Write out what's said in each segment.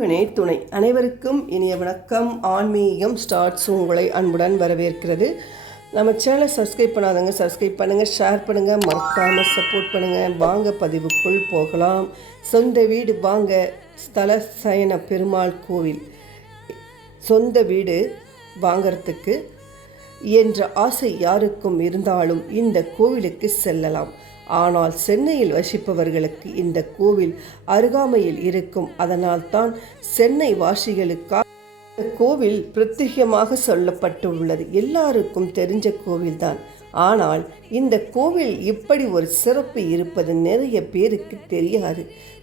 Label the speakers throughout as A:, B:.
A: முருகனே துணை. அனைவருக்கும் இனிய வணக்கம். ஆன்மீகம் ஸ்டார்ட்ஸ் உங்களை அன்புடன் வரவேற்கிறது. நம்ம சேனலை சப்ஸ்கிரைப் பண்ணாதவங்க சப்ஸ்கிரைப் பண்ணுங்கள் ஷேர் பண்ணுங்கள் மறக்காமல் சப்போர்ட் பண்ணுங்கள் வாங்க பதிவுக்குள் போகலாம். சொந்த வீடு வாங்க ஸ்தல சயன பெருமாள் கோவில். சொந்த வீடு வாங்கிறதுக்கு என்ற ஆசை யாருக்கும் இருந்தாலும் இந்த கோவிலுக்கு செல்லலாம். ஆனால் சென்னையில் வசிப்பவர்களுக்கு இந்த கோவில் அருகாமையில் இருக்கும். அதனால்தான் சென்னை வாசிகளுக்காக இந்த கோவில் பிரத்யேகமாக சொல்லப்பட்டுள்ளது. எல்லாருக்கும் தெரிஞ்ச கோவில்தான். ஆனால் இந்த கோவில் இப்படி ஒரு சிறப்பு இருப்பது நிறைய பேருக்கு தெரியாது.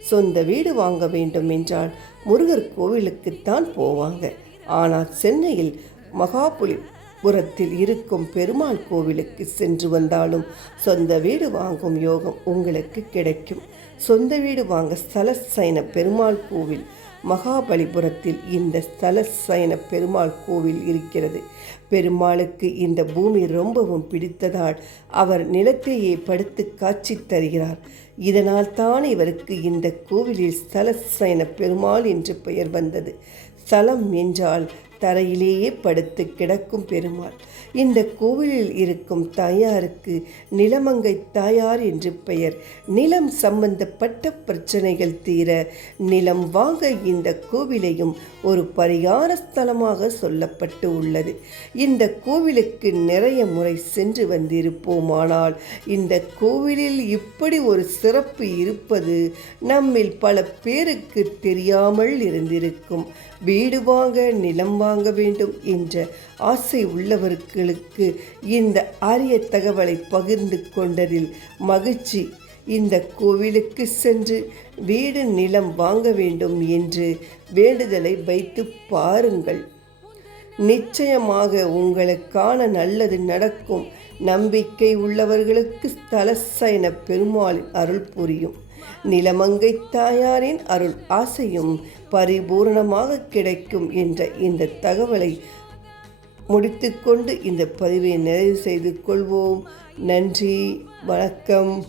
A: சொந்த வீடு வாங்க வேண்டும் என்றால் முருகர் கோவிலுக்குத்தான் போவாங்க. ஆனால் சென்னையில் மகாபுலி புறத்தில் இருக்கும் பெருமாள் கோவிலுக்கு சென்று வந்தாலும் சொந்த வீடு வாங்கும் யோகம் உங்களுக்கு கிடைக்கும். சொந்த வீடு வாங்க ஸ்தல சைன பெருமாள் கோவில் மகாபலிபுரத்தில் இந்த ஸ்தல சைன பெருமாள் கோவில் இருக்கிறது. பெருமாளுக்கு இந்த பூமி ரொம்பவும் பிடித்ததால் அவர் நிலத்தையே படுத்து காட்சி தருகிறார். இதனால் தான் இவருக்கு இந்த கோவிலில் ஸ்தல சைன பெருமாள் என்று பெயர் வந்தது. ஸ்தலம் என்றால் தரையிலேயே படுத்து கிடக்கும் பெருமாள். இந்த கோவிலில் இருக்கும் தாயாருக்கு நிலமங்கை தாயார் என்று பெயர். நிலம் சம்பந்தப்பட்ட பிரச்சனைகள் தீர நிலம் வாங்க இந்த கோவிலையும் ஒரு பரிகார ஸ்தலமாக சொல்லப்பட்டு உள்ளது. இந்த கோவிலுக்கு நிறைய முறை சென்று வந்திருப்போமானால் இந்த கோவிலில் இப்படி ஒரு சிறப்பு இருப்பது நம்மில் பல பேருக்கு தெரியாமல் இருந்திருக்கும். வீடு வாங்க நிலம் வாங்க வாங்க வேண்டும் என்ற ஆசை உள்ளவர்களுக்கு இந்த அரிய தகவலை பகிர்ந்து கொண்டதில் மகிழ்ச்சி. இந்த கோவிலுக்கு சென்று வீடு நிலம் வாங்க வேண்டும் என்று வேண்டுதலை வைத்து பாருங்கள். நிச்சயமாக உங்களுக்கான நல்லது நடக்கும். நம்பிக்கை உள்ளவர்களுக்கு ஸ்தலசயன பெருமாளின் அருள் புரியும். நிலமங்கை தாயாரின் அருள் ஆசையும் பரிபூரணமாக கிடைக்கும் என்ற இந்த தகவலை முடித்துக்கொண்டு இந்த பதிவை நிறைவு செய்து கொள்வோம். நன்றி. வணக்கம்.